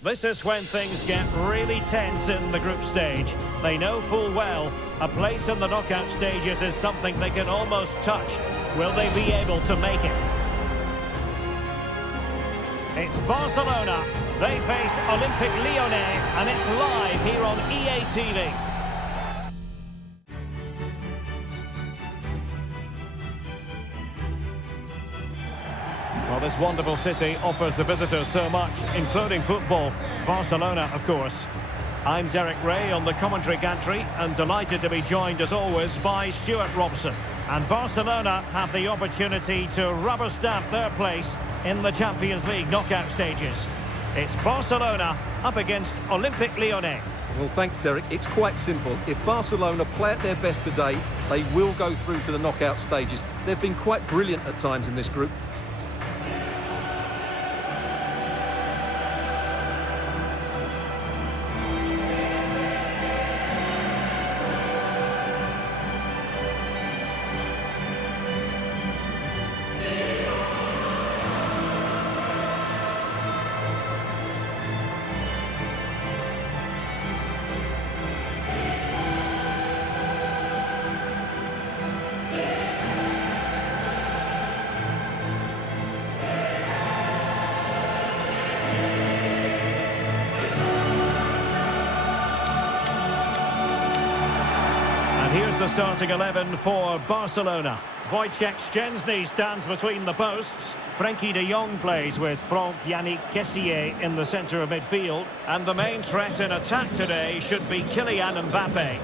This is when things get really tense in the group stage. They know full well a place in the knockout stages is something they can almost touch. Will they be able to make it? It's Barcelona. They face Olympique Lyonnais, and it's live here on EA TV. Well, this wonderful city offers the visitors so much, including football. Barcelona, of course. I'm Derek Ray on the commentary gantry, and delighted to be joined, as always, by Stuart Robson. And Barcelona have the opportunity to rubber stamp their place in the Champions League knockout stages. It's Barcelona up against Olympique Lyonnais. Well, thanks, Derek. It's quite simple. If Barcelona play at their best today, they will go through to the knockout stages. They've been quite brilliant at times in this group. Here's the starting 11 for Barcelona. Wojciech Szczęsny stands between the posts. Frenkie de Jong plays with Franck-Yannick Kessié in the centre of midfield. And the main threat in attack today should be Kylian Mbappé.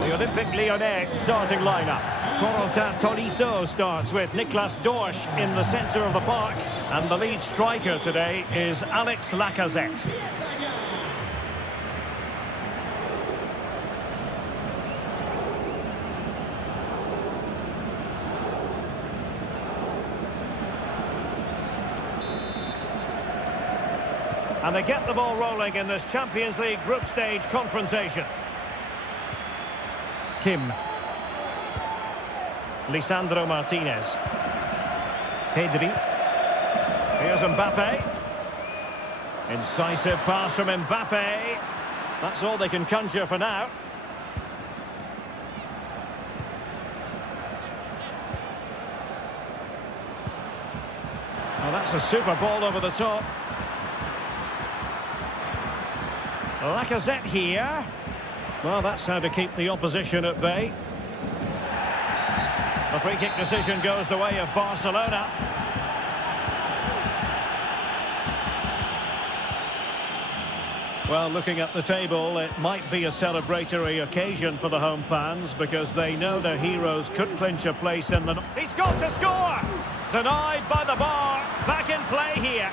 The Olympique Lyonnais starting lineup. Corentin Tolisso starts with Nicolas Dorsch in the centre of the park. And the lead striker today is Alex Lacazette. And they get the ball rolling in this Champions League group stage confrontation. Kim. Lisandro Martinez. Pedri. Here's Mbappé. Incisive pass from Mbappé. That's all they can conjure for now. Oh, that's a super ball over the top. Lacazette here. Well, that's how to keep the opposition at bay. The free kick decision goes the way of Barcelona. Well, looking at the table, it might be a celebratory occasion for the home fans because they know their heroes could clinch a place in the... He's got to score! Denied by the bar. Back in play here.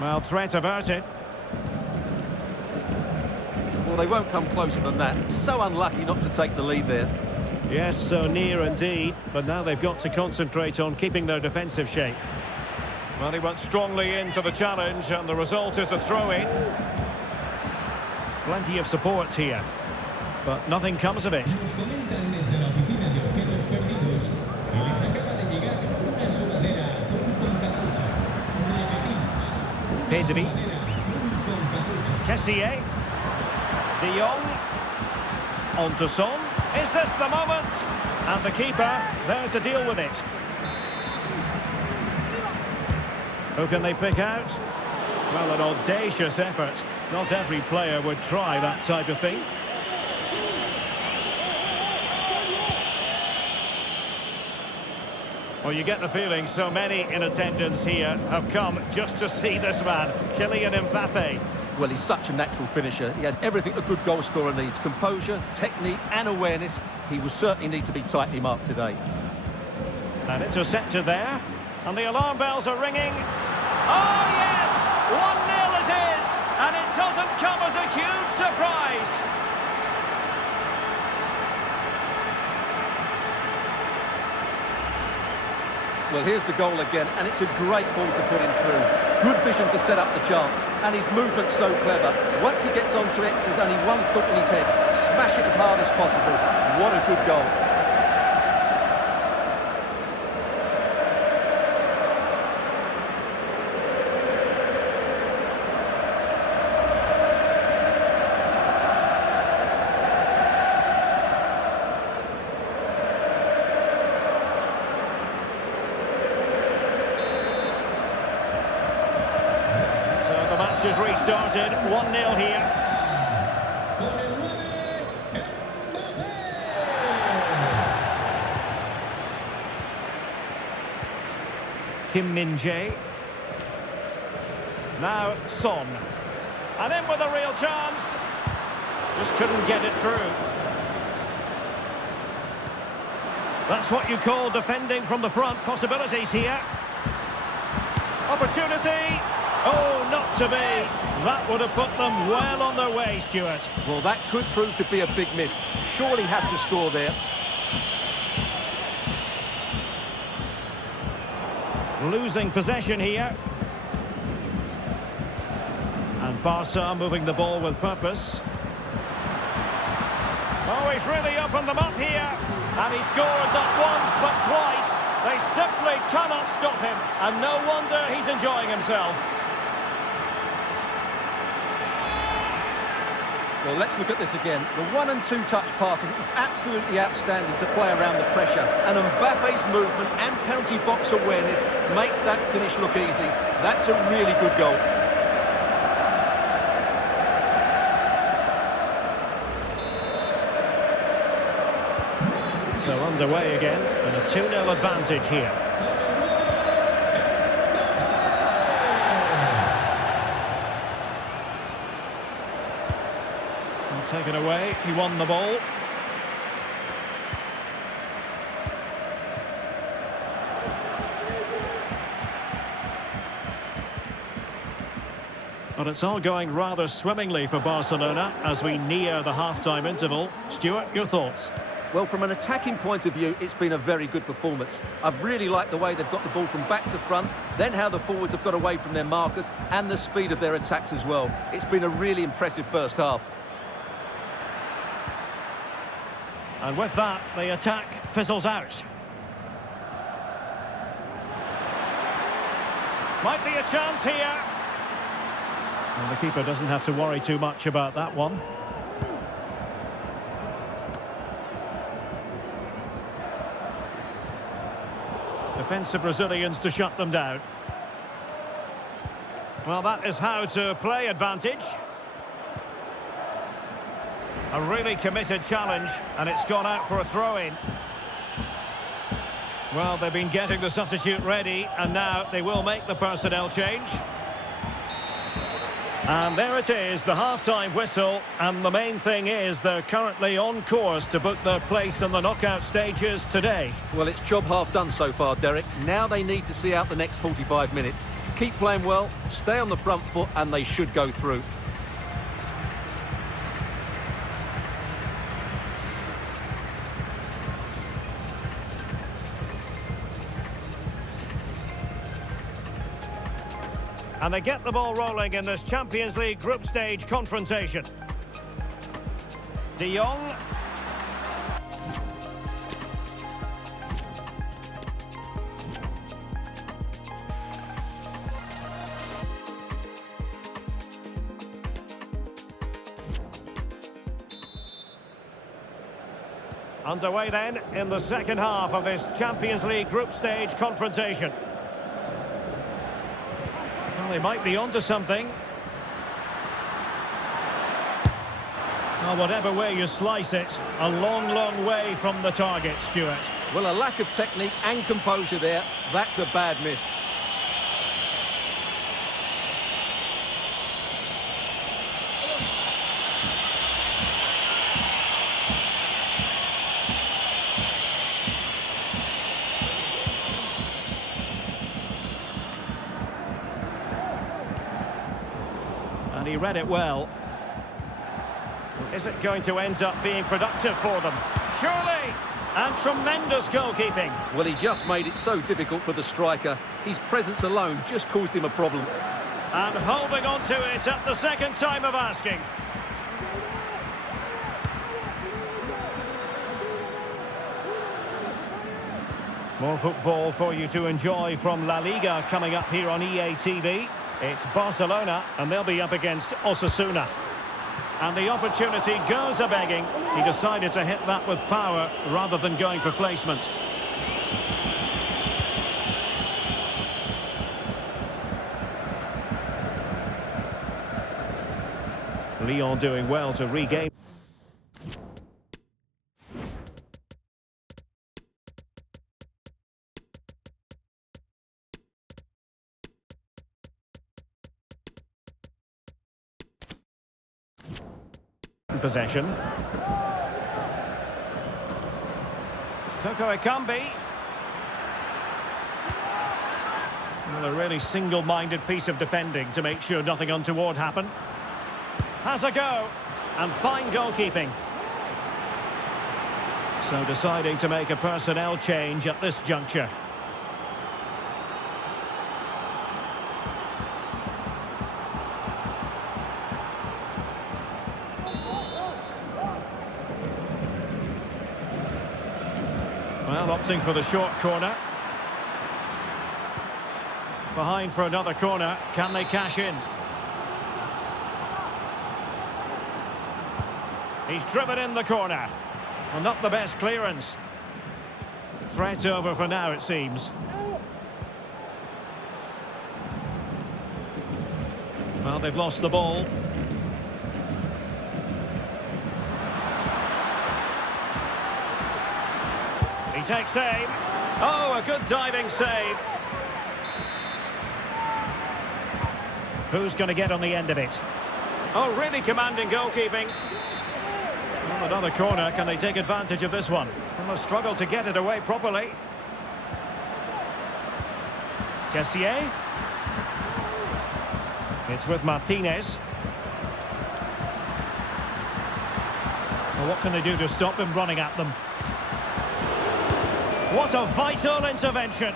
Well, threat averted. Well, they won't come closer than that. So unlucky not to take the lead there. Yes, so near indeed, but now they've got to concentrate on keeping their defensive shape. Well, he went strongly into the challenge, and the result is a throw-in. Plenty of support here, but nothing comes of it. Pedri. Kessié. De Jong. On to Son. Is this the moment? And the keeper there to deal with it. Who can they pick out? Well, an audacious effort. Not every player would try that type of thing. Well, you get the feeling so many in attendance here have come just to see this man, Kylian Mbappé. Well, he's such a natural finisher. He has everything a good goal scorer needs. Composure, technique and awareness. He will certainly need to be tightly marked today. And intercepted there. And the alarm bells are ringing. Oh, yes! 1-0 it is! And it doesn't come as a huge surprise. Well, here's the goal again, and it's a great ball to put him through. Good vision to set up the chance, and his movement's so clever. Once he gets onto it, there's only one thought in his head. Smash it as hard as possible. What a good goal. Has restarted, 1-0 here. Kim Min-jae. Now Son. And in with a real chance. Just couldn't get it through. That's what you call defending from the front. Possibilities here. Opportunity. Oh, not to be. That would have put them well on their way, Stuart. Well, that could prove to be a big miss. Surely has to score there. Losing possession here. And Barca moving the ball with purpose. Oh, he's really opened them up here. And he scored not once, but twice. They simply cannot stop him. And no wonder he's enjoying himself. Well, let's look at this again. The 1- and 2-touch passing is absolutely outstanding to play around the pressure. And Mbappe's movement and penalty box awareness makes that finish look easy. That's a really good goal. So underway again, and a 2-0 advantage here. Taken away, he won the ball. But it's all going rather swimmingly for Barcelona as we near the half-time interval. Stuart, your thoughts? Well, from an attacking point of view, it's been a very good performance. I've really liked the way they've got the ball from back to front, then how the forwards have got away from their markers, and the speed of their attacks as well. It's been a really impressive first half. And with that, the attack fizzles out. Might be a chance here. And the keeper doesn't have to worry too much about that one. Defensive Brazilians to shut them down. Well, that is how to play advantage. A really committed challenge, and it's gone out for a throw-in. Well, they've been getting the substitute ready, and now they will make the personnel change. And there it is, the half-time whistle, and the main thing is they're currently on course to book their place in the knockout stages today. Well, it's job half done so far, Derek. Now they need to see out the next 45 minutes. Keep playing well, stay on the front foot, and they should go through. And they get the ball rolling in this Champions League group stage confrontation. De Jong. Underway then in the second half of this Champions League group stage confrontation. They might be onto something. Well, whatever way you slice it, a long, long way from the target, Stuart. Well, a lack of technique and composure there. That's a bad miss. And he read it well. Is it going to end up being productive for them? Surely! And tremendous goalkeeping. Well, he just made it so difficult for the striker. His presence alone just caused him a problem. And holding on to it at the second time of asking. More football for you to enjoy from La Liga coming up here on EA TV. It's Barcelona, and they'll be up against Osasuna. And the opportunity goes a-begging. He decided to hit that with power rather than going for placement. Lyon doing well to regain possession. Toko Ekambi. Well, a really single-minded piece of defending to make sure nothing untoward happened. Has a go, and fine goalkeeping. So deciding to make a personnel change at this juncture. Well, opting for the short corner. Behind for another corner. Can they cash in? He's driven in the corner. Well, not the best clearance. Threat over for now, it seems. Well, they've lost the ball. He takes aim. Oh, a good diving save. Who's going to get on the end of it? Oh, really commanding goalkeeping. Well, another corner. Can they take advantage of this one? Well, a struggle to get it away properly. Cassier. It's with Martinez. Well, what can they do to stop him running at them? What a vital intervention.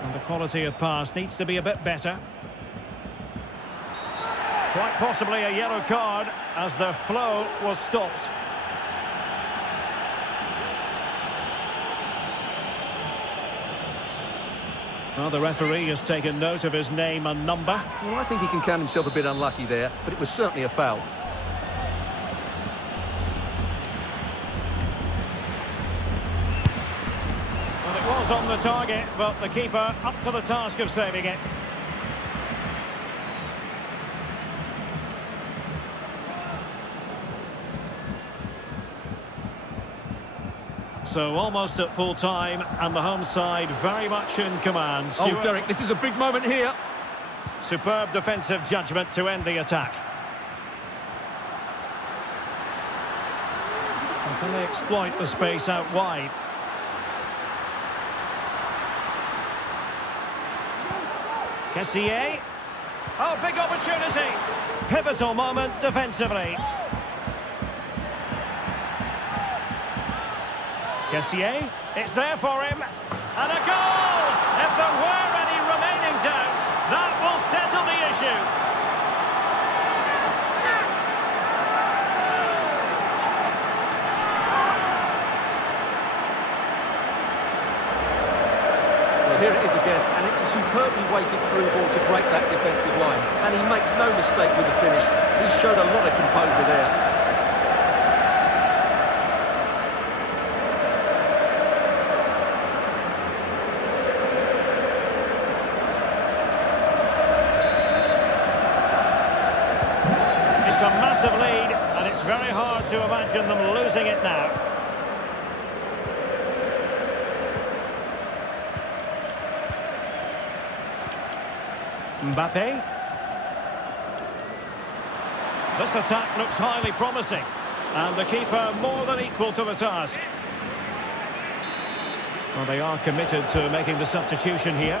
And the quality of pass needs to be a bit better. Quite possibly a yellow card as the flow was stopped. Well, the referee has taken note of his name and number. Well, I think he can count himself a bit unlucky there, but it was certainly a foul. Well, it was on the target, but the keeper up to the task of saving it. So almost at full time, and the home side very much in command. Oh, Derek, this is a big moment here. Superb defensive judgment to end the attack. And can they exploit the space out wide? Cassier. Oh, big opportunity. Pivotal moment defensively. Cassier, it's there for him, and a goal! If there were any remaining doubts, that will settle the issue. Well, here it is again, and it's a superbly weighted through ball to break that defensive line, and he makes no mistake with the finish. He showed a lot of composure there. A massive lead, and it's very hard to imagine them losing it now. Mbappe. This attack looks highly promising, and the keeper more than equal to the task. Well, they are committed to making the substitution here.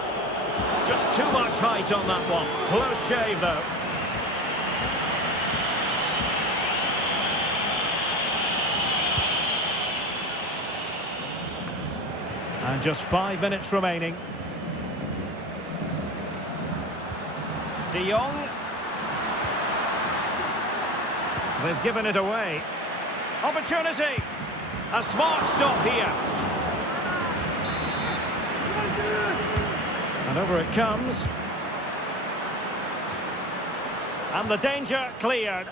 Just too much height on that one. Close shave, though. And just 5 minutes remaining. De Jong. They've given it away. Opportunity. A smart stop here. And over it comes. And the danger cleared.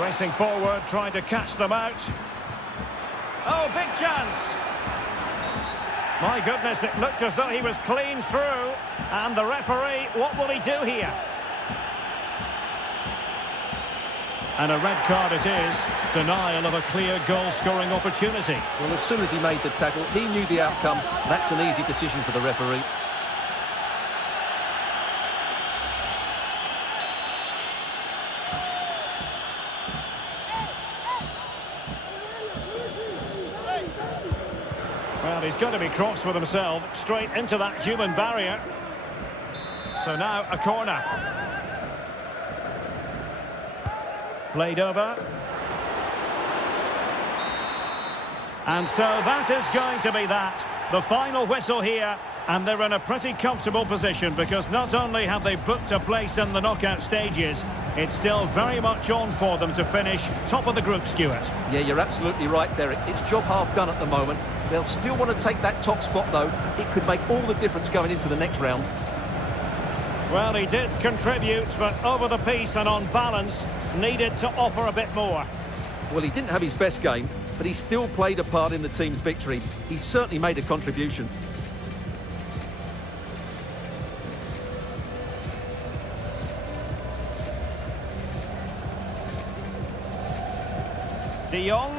Racing forward, trying to catch them out. Oh, big chance. My goodness, it looked as though he was clean through. And the referee, what will he do here? And a red card it is. Denial of a clear goal-scoring opportunity. Well, as soon as he made the tackle, he knew the outcome. That's an easy decision for the referee. Well, he's going to be cross with himself, straight into that human barrier. So now a corner. Played over. And so that is going to be that. The final whistle here, and they're in a pretty comfortable position because not only have they booked a place in the knockout stages, it's still very much on for them to finish top of the group, Stuart. Yeah, you're absolutely right, Derek. It's job half done at the moment. They'll still want to take that top spot, though. It could make all the difference going into the next round. Well, he did contribute, but over the piece and on balance, needed to offer a bit more. Well, he didn't have his best game, but he still played a part in the team's victory. He certainly made a contribution. De Jong.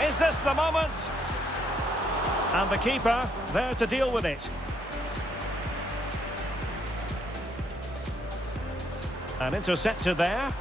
Is this the moment? And the keeper there to deal with it. And intercepted there.